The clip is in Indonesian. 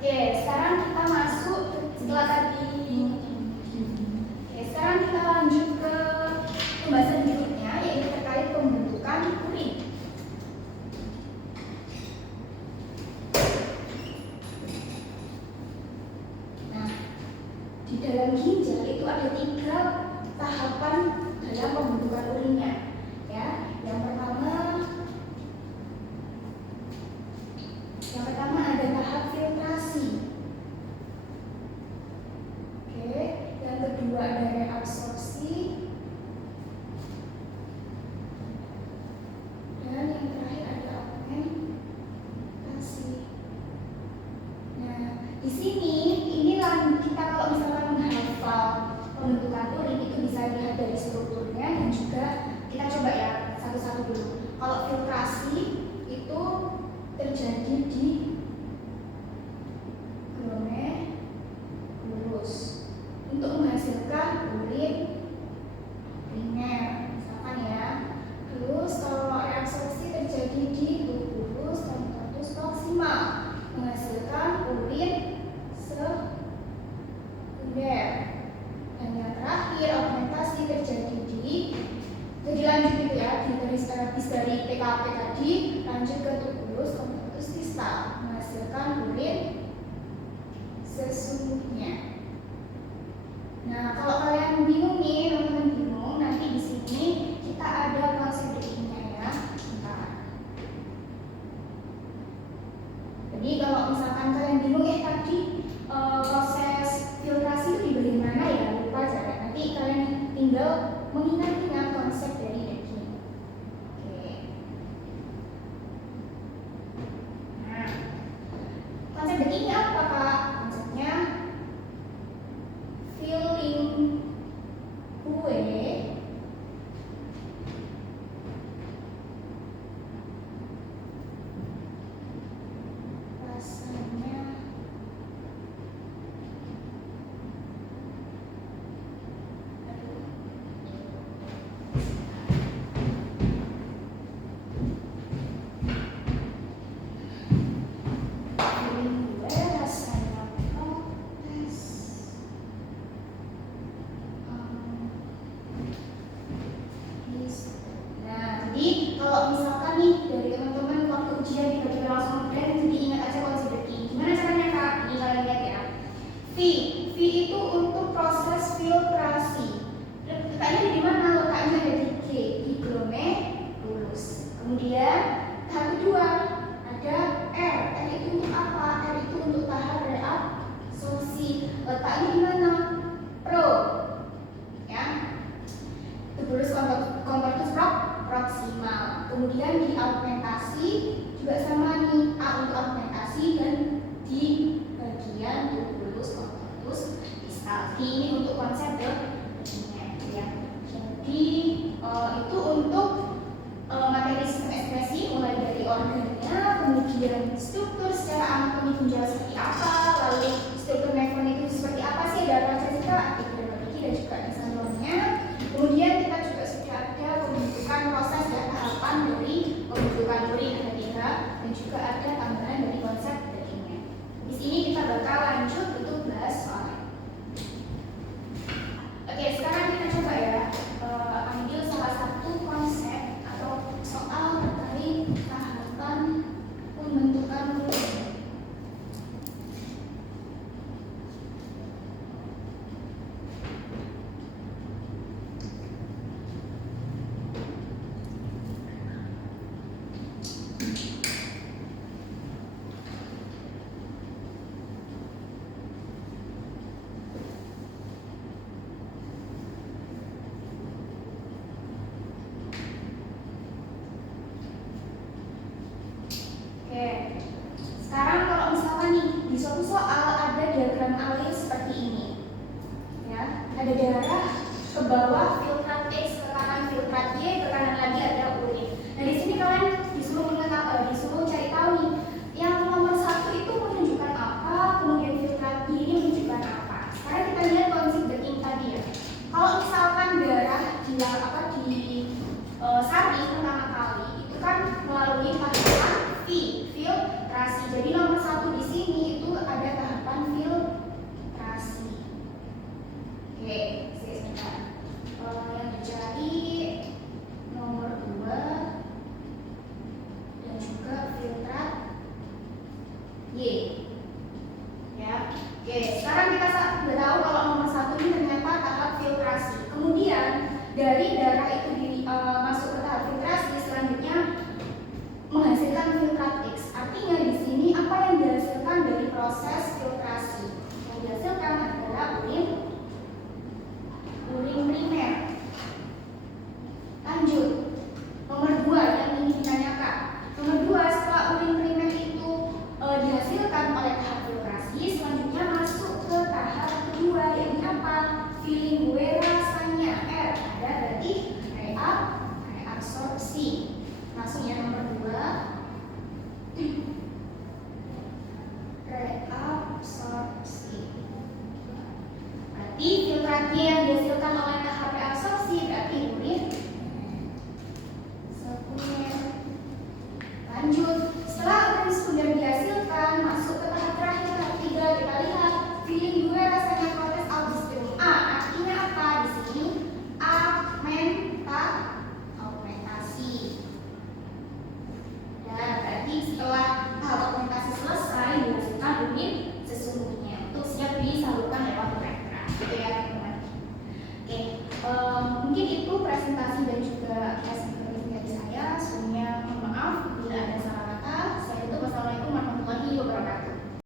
Oke, sekarang kita masuk setelah tadi. Oke, sekarang kita lanjut ke pembahasan berikutnya, yaitu terkait pembentukan urin. Nah, di dalam ginjal itu ada 3 tahapan dalam pembentukan urinnya. Ya, yang pertama ada tahap filtrasi. Oke, yang kedua ada reabsorpsi. Dan yang terakhir ada augmentasi. Nah, di sini kita kalau misalkan menghafal pembentukan urin itu bisa dilihat dari strukturnya dan juga kita coba ya satu-satu dulu. Kalau filtrasi itu terjadi di glomerulus untuk menghasilkan urin primer, misalkan ya. Terus kalau reabsorpsi terjadi di tubulus trombotus proximal menghasilkan urin sekunder. Dan yang terakhir augmentasi terjadi jadi lanjut gitu ya, habis dari PKP tadi lanjut ke tubulus trombotus distal menghasilkan urin sesungguhnya. Nah, kalau kalian bingung nih, teman-teman bingung, nanti di sini kita ada konsep berikutnya ya. Bentar. Jadi kalau misalkan kalian bingung tadi proses filtrasi itu di bagian mana ya, lupa aja. Nanti kalian tinggal mengingat-ingat konsep dari Deakin. Oke. Nah, konsep Deakinnya apa Kak? Konsepnya filling kue rasanya kalau misalkan nih dari teman-teman waktu ujian tiba-tiba langsung dan jadi ingat aja konsep Deakin. Gimana caranya Kak? Ini kalian lihat ya. V itu untuk proses filtrasi. Letaknya di mana? Letaknya ada di G, di glomerulus. Kemudian tahap kedua ada R. R itu untuk apa? R itu untuk tahap reabsorpsi. Letaknya di mana? Pro. Ya. Tubulus contortus proximal. Kemudian di augmentasi juga sama nih, A untuk augmentasi dan di bagian tubulus contortus distal. Ini untuk konsep berikutnya ya. Jadi itu untuk materi sistem ekspresi mulai dari organnya, kemudian struktur secara anatomi ginjal seperti apa, lalu struktur nefron itu seperti apa sih, ada apa saja Kak, epidemiologi dan juga desainnya. Kemudian kita juga sudah ada pembentukan proses dan tahapan dari pembentukan urin ada 3 dan juga ada tambahan dari konsep Deakinnya. Di sini kita bakal lanjut untuk bahas soal. Oke, sekarang kita coba ya ambil salah satu konsep atau soal terkait tahapan pembentukan urin. Sekarang kalau misalkan nih di suatu soal ada diagram alin seperti ini, ya, ada darah ke bawah filtrat X, ke kanan filtrat Y, ke kanan lagi ada urin. Nah di sini kalian disuruh cari tahu nih, yang nomor 1 itu menunjukkan apa, kemudian filtrat Y ini menunjukkan apa. Sekarang kita lihat konsep Deakin tadi ya. Kalau misalkan darah disaring pertama kali itu kan melalui tahapan filtrasi. Jadi nomor 1 di sini itu ada Oke, sekarang kita sudah tahu kalau nomor 1 ini ternyata tahap filtrasi. Kemudian dari darah itu masuk ke tahap filtrasi, selanjutnya menghasilkan filtrat X. Artinya di sini apa yang dihasilkan dari proses filtrasi? Yang dihasilkan adalah urin primer. Lanjut, nomor 2 yang ingin ditanyakan. Nomor 2, setelah urin primer itu dihasilkan oleh tahap filtrasi, selanjutnya masuk ke tahap kedua, yaitu apa? Filling rasanya R. Ada berarti reabsorpsi. Langsung ya nomor 2. Reabsorpsi. Berarti filtratnya yang dihasilkan oleh